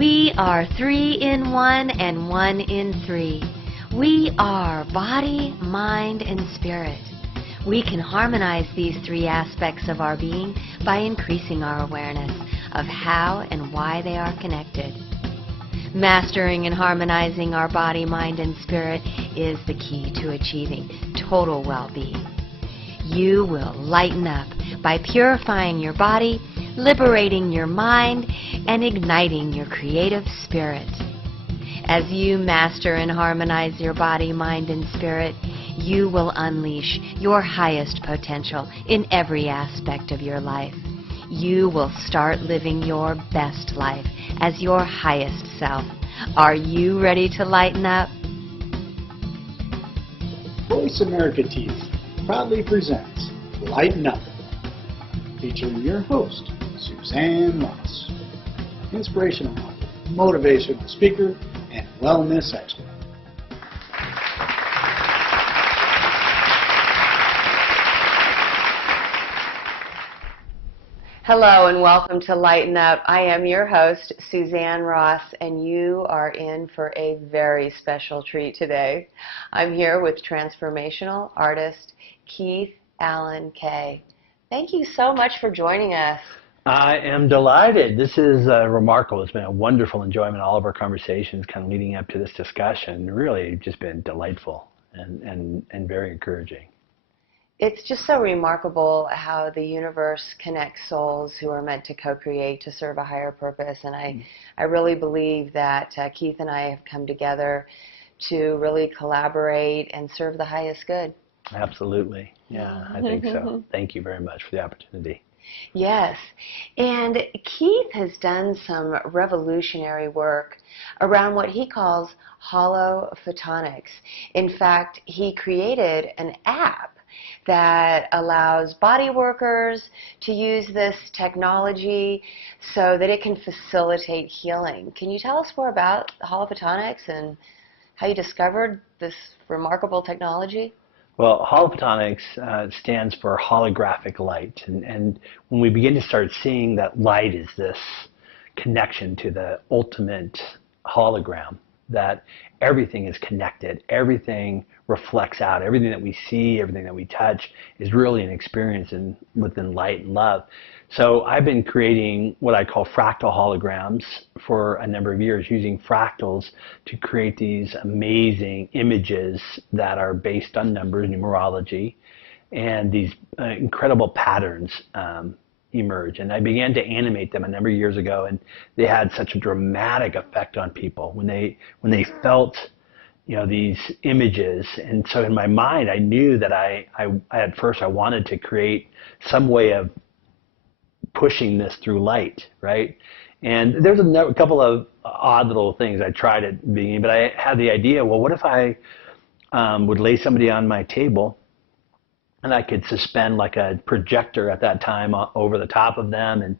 We are 3 in 1 and 1 in 3. We are body, mind, and spirit. We can harmonize these 3 aspects of our being by increasing our awareness of how and why they are connected. Mastering and harmonizing our body, mind, and spirit is the key to achieving total well-being. You will lighten up by purifying your body, liberating your mind, and igniting your creative spirit. As you master and harmonize your body, mind, and spirit, you will unleash your highest potential in every aspect of your life. You will start living your best life as your highest self. Are you ready to lighten up? Voice America TV proudly presents Lighten Up, featuring your host, Suzanne Ross, inspirational author, motivational speaker, and wellness expert. Hello and welcome to Lighten Up. I am your host, Suzanne Ross, and you are in for a very special treat today. I'm here with transformational artist Keith Allen Kay. Thank you so much for joining us. I am delighted. This is remarkable. It's been a wonderful enjoyment, all of our conversations kind of leading up to this discussion. Really just been delightful and very encouraging. It's just so remarkable how the universe connects souls who are meant to co-create to serve a higher purpose. And I really believe that Keith and I have come together to really collaborate and serve the highest good. Absolutely. Yeah, I think so. Thank you very much for the opportunity. Yes. And Keith has done some revolutionary work around what he calls hollow photonics. In fact, he created an app that allows body workers to use this technology so that it can facilitate healing. Can you tell us more about holophotonics and how you discovered this remarkable technology? Well, holophotonics stands for holographic light. And when we begin to start seeing that light is this connection to the ultimate hologram, that everything is connected, everything reflects out, everything that we see, everything that we touch is really an experience within light and love. So I've been creating what I call fractal holograms for a number of years, using fractals to create these amazing images that are based on numbers, numerology, and these incredible patterns emerge. And I began to animate them a number of years ago, and they had such a dramatic effect on people when they felt these images. And so in my mind, I knew that I at first I wanted to create some way of pushing this through light, right? And there's a couple of odd little things I tried at the beginning, but I had the idea, well, what if I would lay somebody on my table and I could suspend like a projector at that time over the top of them and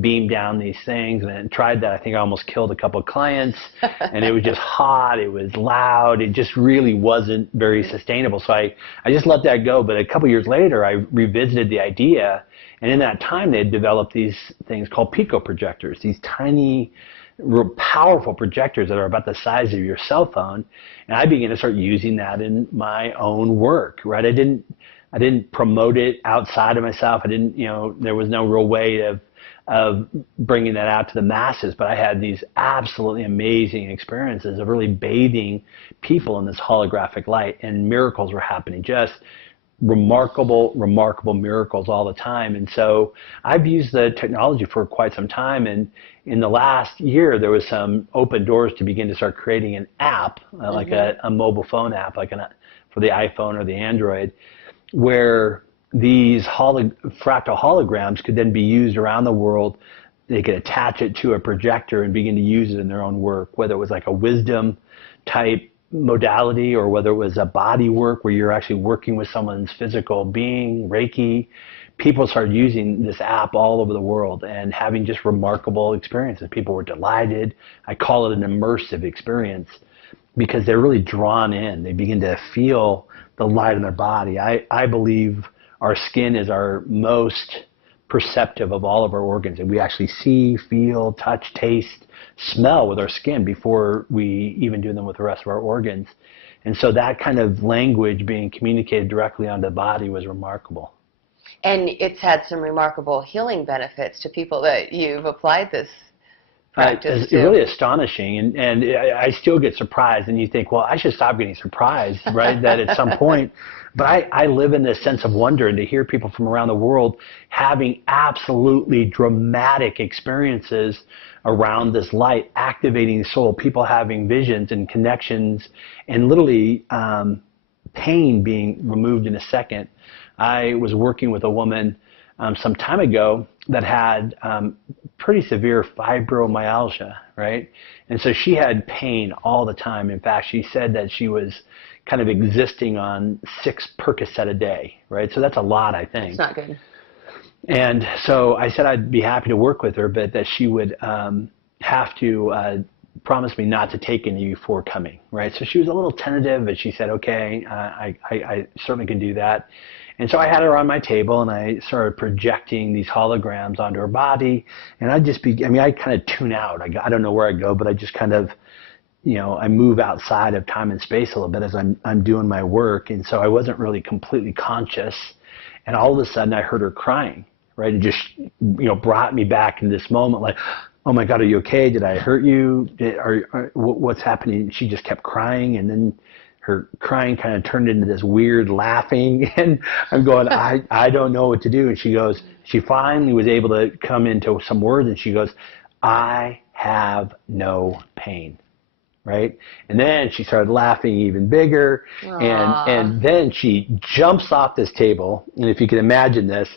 beam down these things. And I tried that. I think I almost killed a couple of clients. And it was just hot. It was loud. It just really wasn't very sustainable. So I just let that go. But a couple of years later, I revisited the idea. And in that time, they had developed these things called pico projectors, these tiny, real powerful projectors that are about the size of your cell phone. And I began to start using that in my own work, right? I didn't promote it outside of myself. I didn't, there was no real way of bringing that out to the masses, but I had these absolutely amazing experiences of really bathing people in this holographic light, and miracles were happening, just remarkable miracles all the time. And so I've used the technology for quite some time, and in the last year there was some open doors to begin to start creating an app, like a mobile phone app, like for the iPhone or the Android, where these fractal holograms could then be used around the world. They could attach it to a projector and begin to use it in their own work, whether it was like a wisdom type modality or whether it was a body work where you're actually working with someone's physical being, Reiki. People started using this app all over the world and having just remarkable experiences. People were delighted. I call it an immersive experience because they're really drawn in. They begin to feel the light in their body. I believe our skin is our most perceptive of all of our organs, and we actually see, feel, touch, taste, smell with our skin before we even do them with the rest of our organs. And so that kind of language being communicated directly onto the body was remarkable. And it's had some remarkable healing benefits to people that you've applied this practice It's to. really astonishing, and I still get surprised, and you think, well, I should stop getting surprised, right, that at some point. But I live in this sense of wonder, and to hear people from around the world having absolutely dramatic experiences around this light, activating the soul, people having visions and connections, and literally pain being removed in a second. I was working with a woman some time ago that had pretty severe fibromyalgia, right? And so she had pain all the time. In fact, she said that she was kind of existing on 6 Percocet a day, right? So that's a lot, I think. It's not good. And so I said I'd be happy to work with her, but that she would have to promise me not to take any before coming, right? So she was a little tentative, but she said, okay, I certainly can do that. And so I had her on my table, and I started projecting these holograms onto her body. And I kind of tune out. I don't know where I go, but I just kind of, I move outside of time and space a little bit as I'm doing my work. And so I wasn't really completely conscious. And all of a sudden I heard her crying, right? It just, brought me back in this moment, like, oh my God, are you okay? Did I hurt you? What's happening? And she just kept crying, and then her crying kind of turned into this weird laughing, and I'm going, I don't know what to do. And she finally was able to come into some words, and she goes, I have no pain, right? And then she started laughing even bigger, and then she jumps off this table, and if you can imagine this,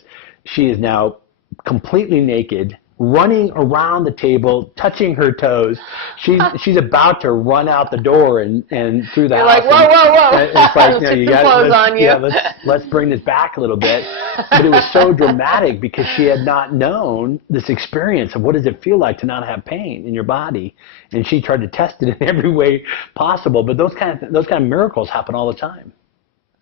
she is now completely naked, running around the table, touching her toes. She's about to run out the door and through the You're house. You're like, whoa. And it's like, Took you some got clothes on you. Yeah, let's bring this back a little bit. But it was so dramatic because she had not known this experience of what does it feel like to not have pain in your body, and she tried to test it in every way possible. But those kind of miracles happen all the time.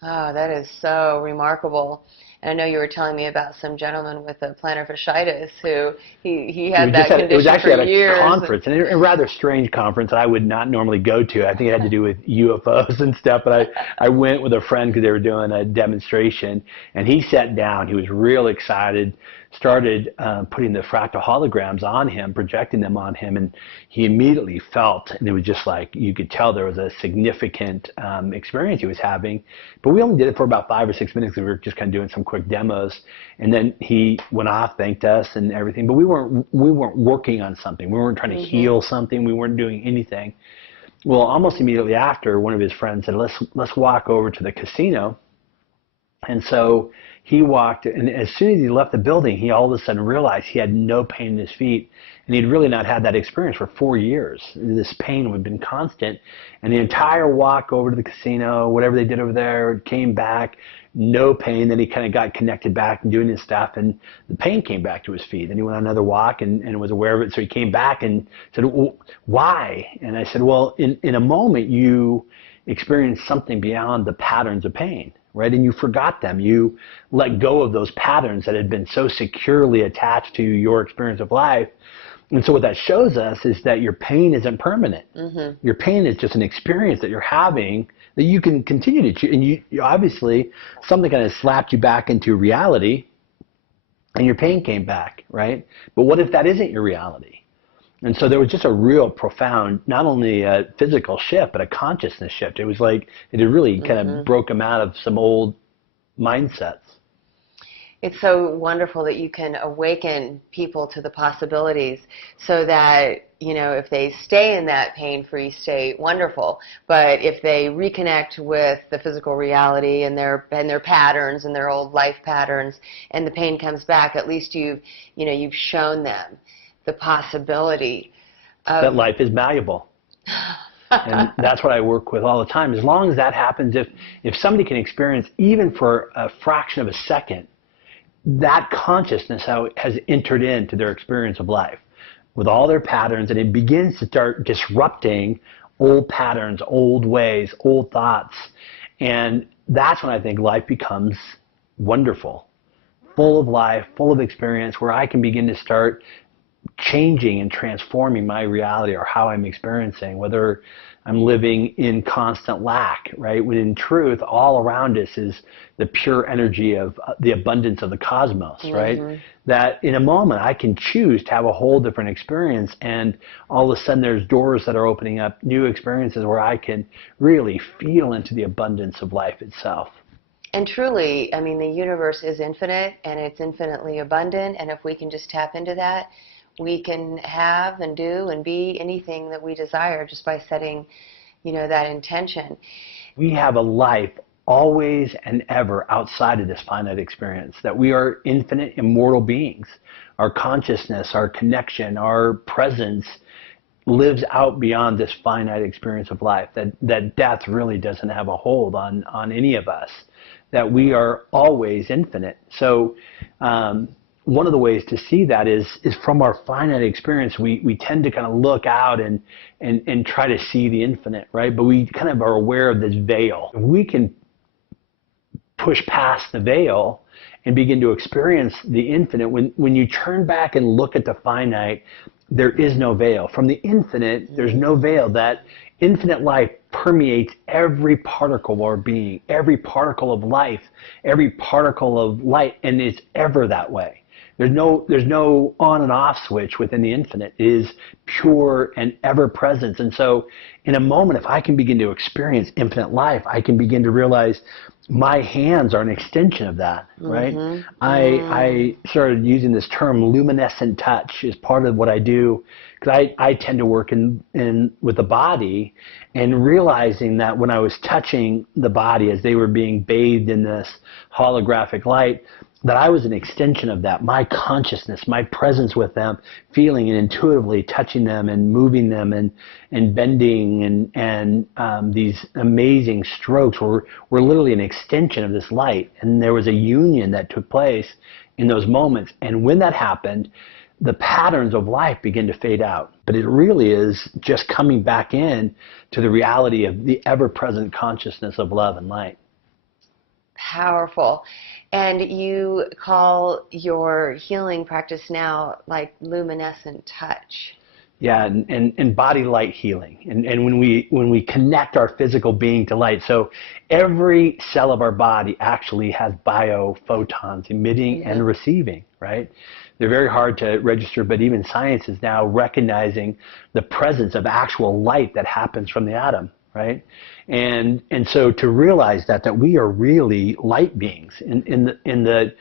Oh, that is so remarkable. And I know you were telling me about some gentleman with a plantar fasciitis who he had that condition for years. It was actually at a conference, and a rather strange conference that I would not normally go to. I think it had to do with UFOs and stuff, but I went with a friend because they were doing a demonstration, and he sat down. He was real excited, started putting the fractal holograms on him, projecting them on him, and he immediately felt, and it was just like you could tell there was a significant experience he was having. But we only did it for about 5 or 6 minutes because we were just kind of doing some quick demos, and then he went off, thanked us and everything, but we weren't working on something. We weren't trying to heal something. We weren't doing anything. Well, almost immediately after, one of his friends said, let's walk over to the casino. And so he walked, and as soon as he left the building, he all of a sudden realized he had no pain in his feet, and he'd really not had that experience for 4 years. This pain had been constant, and the entire walk over to the casino, whatever they did over there, came back, no pain. Then he kind of got connected back and doing his stuff, and the pain came back to his feet. Then he went on another walk and was aware of it, so he came back and said, well, why? And I said, well, in a moment you experienced something beyond the patterns of pain. Right? And you forgot them. You let go of those patterns that had been so securely attached to your experience of life. And so what that shows us is that your pain isn't permanent. Your pain is just an experience that you're having that you can continue to choose. And you obviously, something kind of slapped you back into reality, and your pain came back, right? But what if that isn't your reality? And so there was just a real profound, not only a physical shift, but a consciousness shift. It was like it had really kind of broke him out of some old mindsets. It's so wonderful that you can awaken people to the possibilities so that, if they stay in that pain-free state, wonderful. But if they reconnect with the physical reality and their patterns and their old life patterns, and the pain comes back, at least you've shown them the possibility of that life is malleable. And that's what I work with all the time. As long as that happens, if somebody can experience even for a fraction of a second, that consciousness has entered into their experience of life with all their patterns, and it begins to start disrupting old patterns, old ways, old thoughts. And that's when I think life becomes wonderful, full of life, full of experience, where I can begin to start changing and transforming my reality or how I'm experiencing, whether I'm living in constant lack, right? When in truth, all around us is the pure energy of the abundance of the cosmos, right? That in a moment I can choose to have a whole different experience, and all of a sudden there's doors that are opening up, new experiences where I can really feel into the abundance of life itself. And truly, I mean, the universe is infinite and it's infinitely abundant, and if we can just tap into that, we can have and do and be anything that we desire just by setting, that intention. We have a life always and ever outside of this finite experience, that we are infinite, immortal beings. Our consciousness, our connection, our presence lives out beyond this finite experience of life, that death really doesn't have a hold on any of us, that we are always infinite. So one of the ways to see that is from our finite experience. We tend to kind of look out and try to see the infinite, right? But we kind of are aware of this veil. We can push past the veil and begin to experience the infinite. When you turn back and look at the finite, there is no veil. From the infinite, there's no veil. That infinite life permeates every particle of our being, every particle of life, every particle of light, and it's ever that way. There's no on and off switch within the infinite. It is pure and ever present. And so in a moment, if I can begin to experience infinite life, I can begin to realize my hands are an extension of that, right? I started using this term luminescent touch as part of what I do, because I tend to work with the body, and realizing that when I was touching the body as they were being bathed in this holographic light, that I was an extension of that, my consciousness, my presence with them, feeling and intuitively touching them and moving them and bending and these amazing strokes were literally an extension of this light. And there was a union that took place in those moments. And when that happened, the patterns of life begin to fade out. But it really is just coming back in to the reality of the ever-present consciousness of love and light. Powerful. And you call your healing practice now like luminescent touch. Yeah, and body light healing. And when we connect our physical being to light, so every cell of our body actually has biophotons emitting and receiving, right? They're very hard to register, but even science is now recognizing the presence of actual light that happens from the atom, right? And so to realize that we are really light beings in the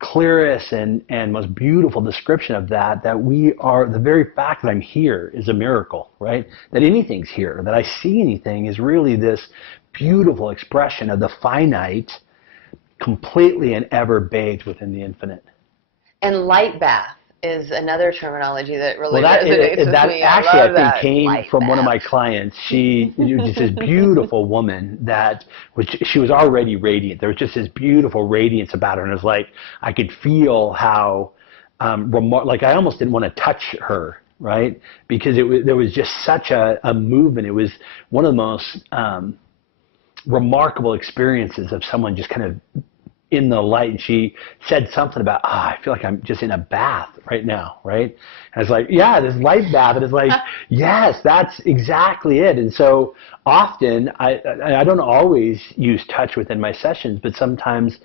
clearest and most beautiful description of that we are, the very fact that I'm here is a miracle, right? That anything's here, that I see anything is really this beautiful expression of the finite, completely and ever bathed within the infinite. And light bath is another terminology that really resonates with me. Actually, I think came from one of my clients. She was just this beautiful woman she was already radiant. There was just this beautiful radiance about her, and it was like I could feel how like I almost didn't want to touch her, right? Because there was just such a movement. It was one of the most remarkable experiences of someone just kind of in the light. And she said something about, I feel like I'm just in a bath right now, right? And I was like, yeah, this light bath. And it's like, yes, that's exactly it. And so often, I don't always use touch within my sessions, but sometimes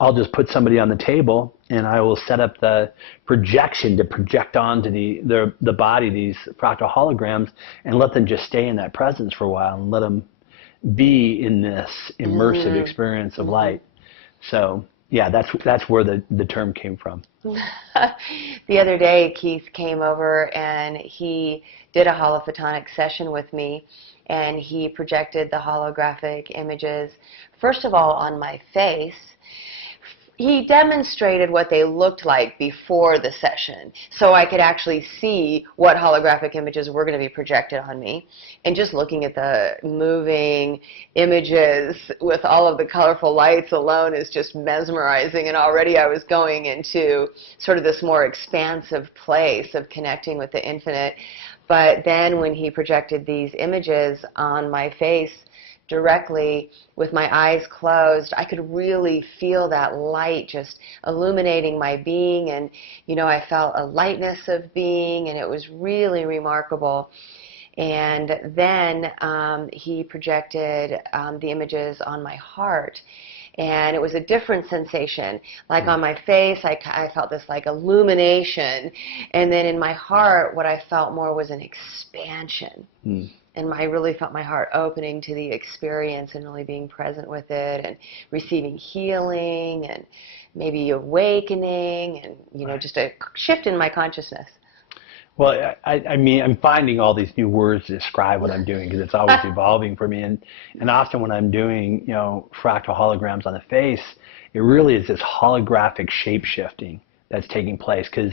I'll just put somebody on the table and I will set up the projection to project onto the body, these fractal holograms, and let them just stay in that presence for a while and let them be in this immersive experience of light. So yeah, that's where the term came from. The other day, Keith came over and he did a holophotonic session with me, and he projected the holographic images, first of all, on my face. He demonstrated what they looked like before the session, so I could actually see what holographic images were going to be projected on me. And just looking at the moving images with all of the colorful lights alone is just mesmerizing, and already I was going into sort of this more expansive place of connecting with the infinite. But then when he projected these images on my face directly with my eyes closed, I could really feel that light just illuminating my being, and I felt a lightness of being, and it was really remarkable. And then he projected the images on my heart, and it was a different sensation. Like on my face, I felt this like illumination, and then in my heart, what I felt more was an expansion. And I really felt my heart opening to the experience and really being present with it and receiving healing and maybe awakening and, just a shift in my consciousness. Well, I mean, I'm finding all these new words to describe what I'm doing because it's always evolving for me. And often when I'm doing, fractal holograms on the face, it really is this holographic shape-shifting that's taking place. Because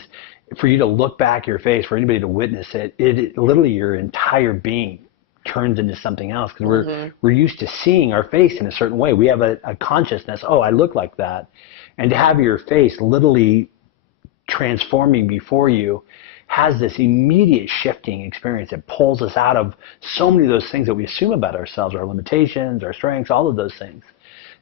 for you to look back at your face, for anybody to witness it, it literally your entire being turns into something else. Because we're used to seeing our face in a certain way. We have a consciousness, oh, I look like that. And to have your face literally transforming before you has this immediate shifting experience. It pulls us out of so many of those things that we assume about ourselves, our limitations, our strengths, all of those things.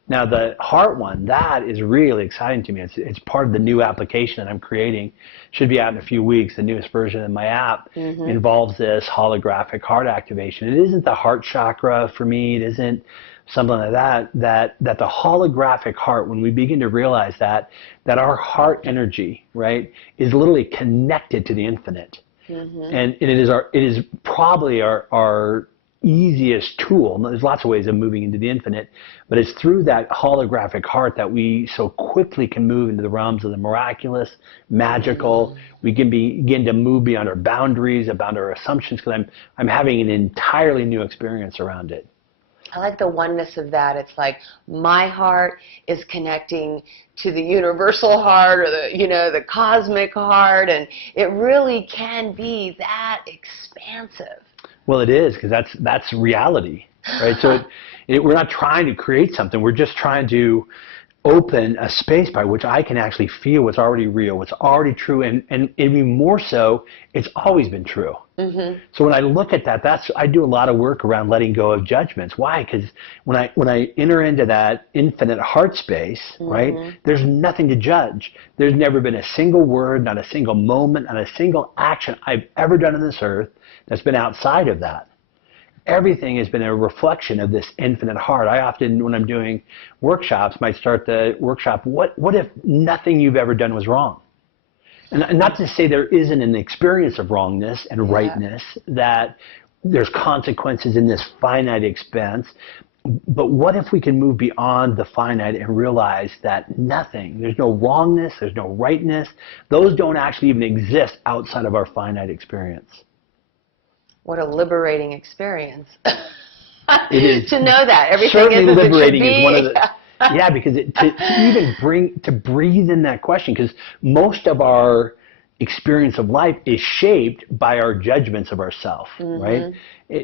Now, the heart one, that is really exciting to me. It's part of the new application that I'm creating. Should be out in a few weeks. The newest version of my app involves this holographic heart activation. It isn't the heart chakra for me. It isn't something like that the holographic heart, when we begin to realize that our heart energy, right, is literally connected to the infinite. And it is probably our easiest tool. There's lots of ways of moving into the infinite, but it's through that holographic heart that we so quickly can move into the realms of the miraculous, magical. We can begin to move beyond our boundaries, beyond our assumptions, because I'm having an entirely new experience around it. I like the oneness of that. It's like my heart is connecting to the universal heart, or the cosmic heart, and it really can be that expansive. Well, it is, because that's reality, right? So we're not trying to create something. We're just trying to open a space by which I can actually feel what's already real, what's already true, and even more so, it's always been true. So when I look at that, I do a lot of work around letting go of judgments. Why? Because when I enter into that infinite heart space, right, there's nothing to judge. There's never been a single word, not a single moment, not a single action I've ever done on this earth that's been outside of that. Everything has been a reflection of this infinite heart. I often, when I'm doing workshops, might start the workshop, what if nothing you've ever done was wrong? And not to say there isn't an experience of wrongness and rightness, that there's consequences in this finite expanse, but what if we can move beyond the finite and realize that nothing, there's no wrongness, there's no rightness, those don't actually even exist outside of our finite experience. What a liberating experience. It is. To know that everything certainly is liberating is one of the yeah, because to breathe in that question, because most of our experience of life is shaped by our judgments of ourselves, right?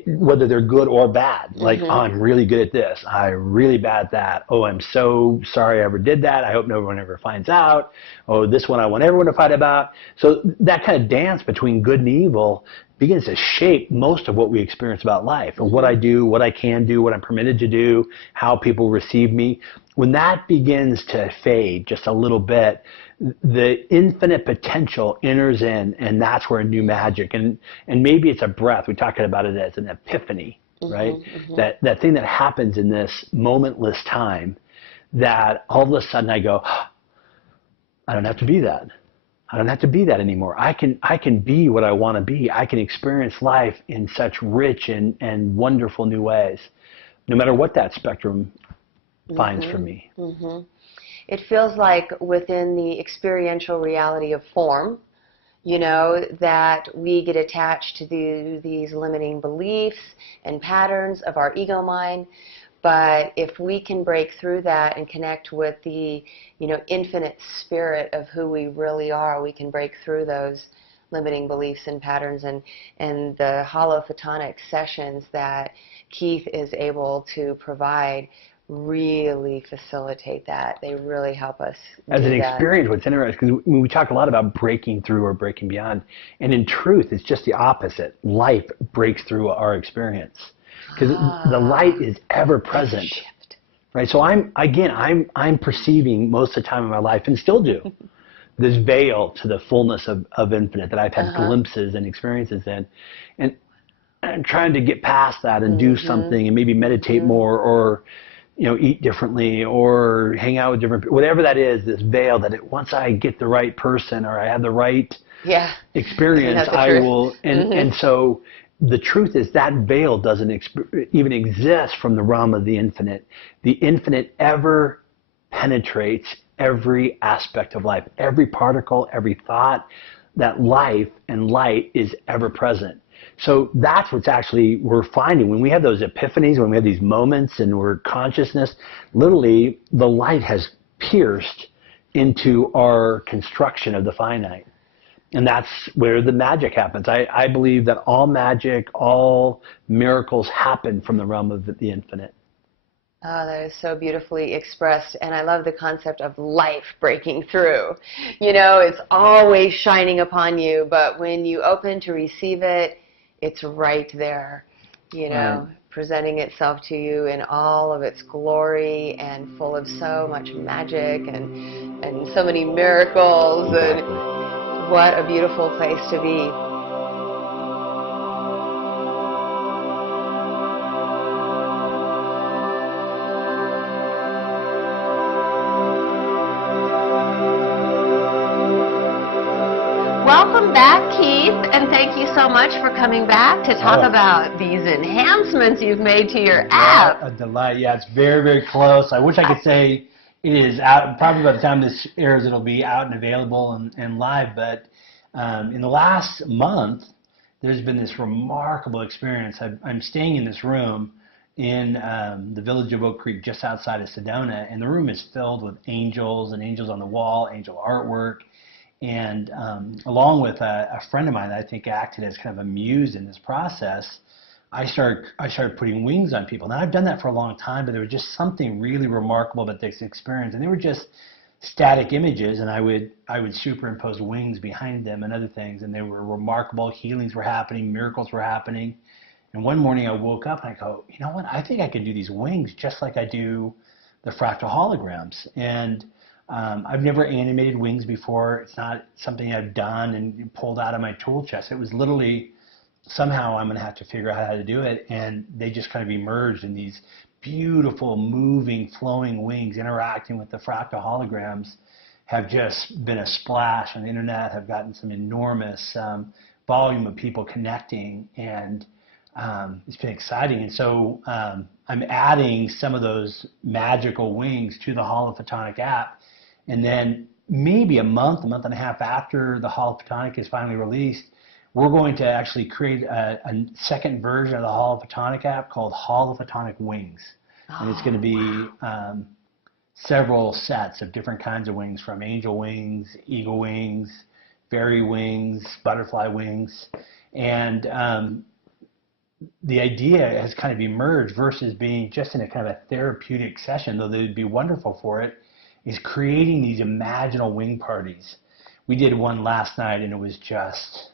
Whether they're good or bad. Like, oh, I'm really good at this. I'm really bad at that. Oh, I'm so sorry I ever did that. I hope no one ever finds out. Oh, this one I want everyone to fight about. So that kind of dance between good and evil begins to shape most of what we experience about life, and what I do, what I can do, what I'm permitted to do, how people receive me. When that begins to fade just a little bit, the infinite potential enters in, and that's where a new magic, and maybe it's a breath. We talk about it as an epiphany, right? That thing that happens in this momentless time, that all of a sudden I go, I don't have to be that. I don't have to be that anymore. I can be what I want to be. I can experience life in such rich and wonderful new ways, no matter what that spectrum finds for me. It feels like within the experiential reality of form, that we get attached to these limiting beliefs and patterns of our ego mind. But if we can break through that and connect with the, infinite spirit of who we really are, we can break through those limiting beliefs and patterns, and the hollow photonic sessions that Keith is able to provide really facilitate that. They really help us as an experience. What's interesting, because we talk a lot about breaking through or breaking beyond, and in truth, it's just the opposite. Life breaks through our experience. because the light is ever present. Right, so I'm perceiving most of the time in my life, and still do, this veil to the fullness of infinite that I've had glimpses and experiences in, and I'm trying to get past that and do something, and maybe meditate more, or eat differently, or hang out with different people, whatever that is. This veil that once I get the right person, or I have the right experience, I will, and so. The truth is that veil doesn't even exist from the realm of the infinite. The infinite ever penetrates every aspect of life, every particle, every thought. That life and light is ever present. So that's what's actually we're finding when we have those epiphanies, when we have these moments and we're consciousness, literally the light has pierced into our construction of the finite. And that's where the magic happens. I believe that all magic, all miracles happen from the realm of the infinite. Oh, that is so beautifully expressed. And I love the concept of life breaking through. It's always shining upon you, but when you open to receive it, it's right there, Right. presenting itself to you in all of its glory and full of so much magic and so many miracles. Exactly. And what a beautiful place to be. Welcome back, Keith, and thank you so much for coming back to talk about these enhancements you've made to your app. A delight. Yeah, it's very, very close. I wish I could say it is out. Probably by the time this airs, it'll be out and available and live. But in the last month, there's been this remarkable experience. I'm staying in this room in the village of Oak Creek, just outside of Sedona, and the room is filled with angels and angels on the wall, angel artwork. And along with a friend of mine that I think acted as kind of a muse in this process, I started putting wings on people. Now, I've done that for a long time, but there was just something really remarkable about this experience. And they were just static images, and I would superimpose wings behind them and other things, and they were remarkable. Healings were happening, miracles were happening. And one morning I woke up and I go, you know what? I think I can do these wings just like I do the fractal holograms. And I've never animated wings before. It's not something I've done and pulled out of my tool chest. It was literally somehow I'm going to have to figure out how to do it. And they just kind of emerged in these beautiful, moving, flowing wings interacting with the fractal holograms. Have just been a splash on the internet, have gotten some enormous volume of people connecting, and it's been exciting. And so I'm adding some of those magical wings to the Holophotonic app. And then maybe a month and a half after the Holophotonic is finally released, we're going to actually create a second version of the Holophotonic app called Holophotonic Wings. And it's going to be several sets of different kinds of wings, from angel wings, eagle wings, fairy wings, butterfly wings. And the idea has kind of emerged, versus being just in a kind of a therapeutic session, though they'd be wonderful for it, is creating these imaginal wing parties. We did one last night, and it was just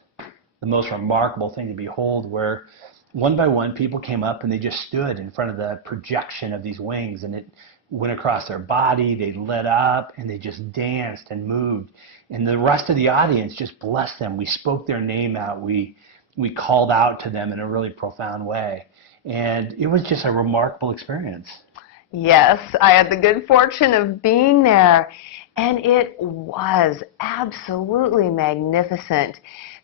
the most remarkable thing to behold, where one by one people came up and they just stood in front of the projection of these wings, and it went across their body, they lit up, and they just danced and moved. And the rest of the audience just blessed them. We spoke their name out. We called out to them in a really profound way. And it was just a remarkable experience. Yes, I had the good fortune of being there, and it was absolutely magnificent.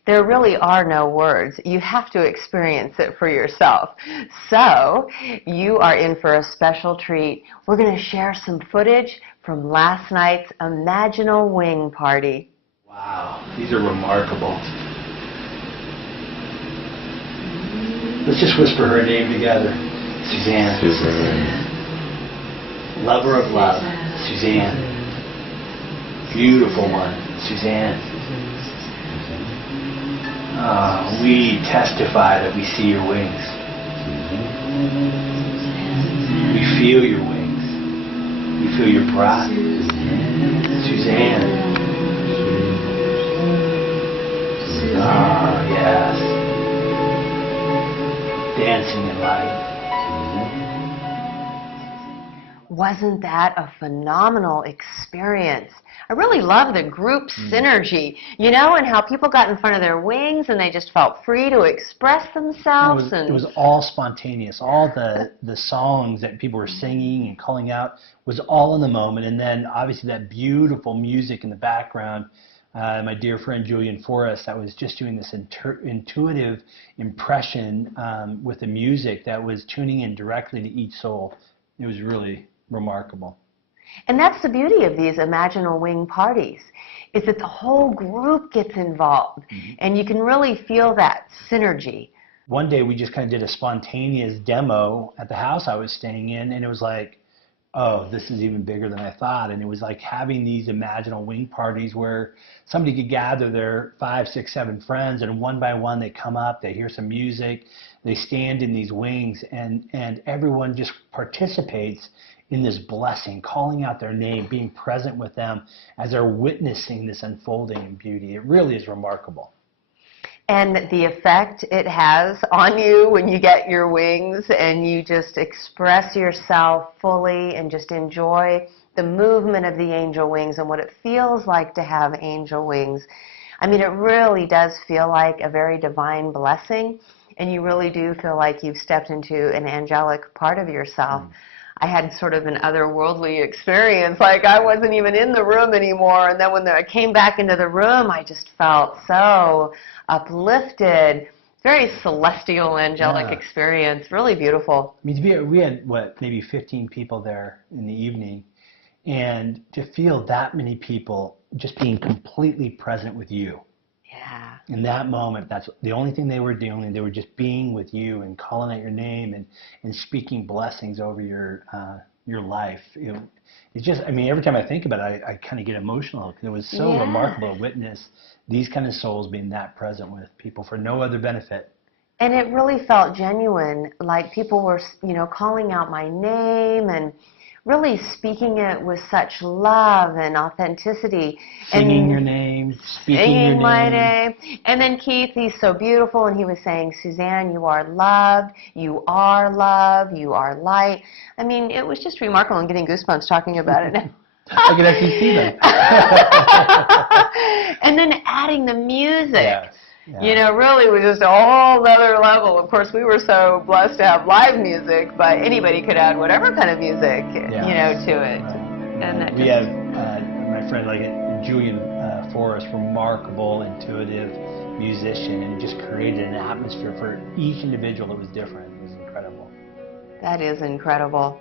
There really are no words. You have to experience it for yourself. So you are in for a special treat. We're going to share some footage from last night's Imaginal Wing Party. Wow, these are remarkable. Let's just whisper her name together. Suzanne. Suzanne. Lover of love, Suzanne. Beautiful one, Suzanne. We testify that we see your wings. We feel your wings. We feel your breath. Suzanne. Yes. dancing in light. Wasn't that a phenomenal experience? I really love the group synergy, you know, and how people got in front of their wings and they just felt free to express themselves. It was all spontaneous. All the songs that people were singing and calling out was all in the moment. And then obviously that beautiful music in the background. My dear friend Julian Forrest, that was just doing this intuitive impression with the music that was tuning in directly to each soul. It was really remarkable. And that's the beauty of these Imaginal Wing parties, is that the whole group gets involved, and you can really feel that synergy. One day we just kind of did a spontaneous demo at the house I was staying in, and it was like, oh, this is even bigger than I thought. And it was like having these Imaginal Wing parties where somebody could gather their 5, 6, 7 friends, and one by one they come up, they hear some music, they stand in these wings, and everyone just participates in this blessing, calling out their name, being present with them as they're witnessing this unfolding in beauty. It really is remarkable. And the effect it has on you when you get your wings and you just express yourself fully and just enjoy the movement of the angel wings and what it feels like to have angel wings. I mean, it really does feel like a very divine blessing, and you really do feel like you've stepped into an angelic part of yourself. I had sort of an otherworldly experience, like I wasn't even in the room anymore, and then when I came back into the room, I just felt so uplifted, very celestial, angelic experience, really beautiful. I mean, we had, what, maybe 15 people there in the evening, and to feel that many people just being completely present with you. Yeah. In that moment, that's the only thing they were doing. They were just being with you and calling out your name and speaking blessings over your life. You know, it's just, I mean, every time I think about it, I kind of get emotional. It was so remarkable to witness these kind of souls being that present with people for no other benefit. And it really felt genuine, like people were, you know, calling out my name and really speaking it with such love and authenticity. Singing your name, speaking your name. My name. And then Keith, he's so beautiful, and he was saying, Suzanne, you are loved, you are love, you are light. I mean, it was just remarkable. I'm getting goosebumps talking about it now. I can actually see them. And then adding the music. Yes. Yeah. You know, really was just a whole other level. Of course, we were so blessed to have live music, but anybody could add whatever kind of music, you know, to it. Right. And that we have my friend, like Julian Forrest, remarkable, intuitive musician, and just created an atmosphere for each individual that was different. It was incredible. That is incredible.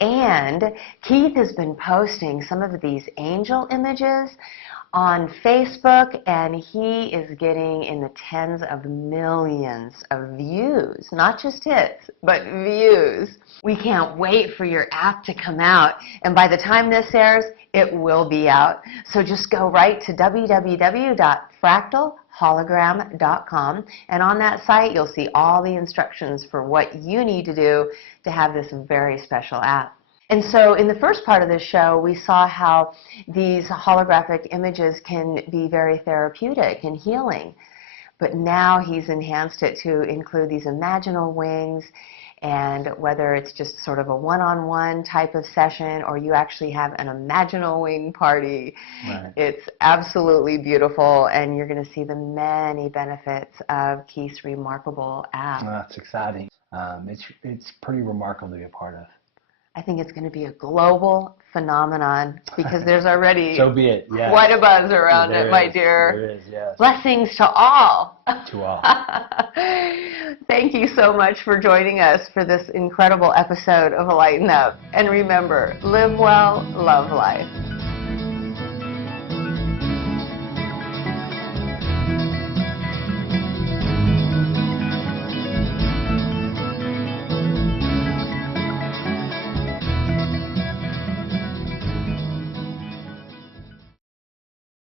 And Keith has been posting some of these angel images on Facebook, and he is getting in the tens of millions of views, not just hits, but views. We can't wait for your app to come out, and by the time this airs, it will be out. So just go right to www.fractalhologram.com, and on that site you'll see all the instructions for what you need to do to have this very special app. And so in the first part of the show, we saw how these holographic images can be very therapeutic and healing. But now he's enhanced it to include these imaginal wings, and whether it's just sort of a one-on-one type of session or you actually have an imaginal wing party, it's absolutely beautiful, and you're going to see the many benefits of Keith's remarkable app. That's exciting. It's pretty remarkable to be a part of. I think it's going to be a global phenomenon because there's already so be it. Yes. Quite a buzz around it, my dear. There is, yes. Blessings to all. To all. Thank you so much for joining us for this incredible episode of Lighten Up. And remember, live well, love life.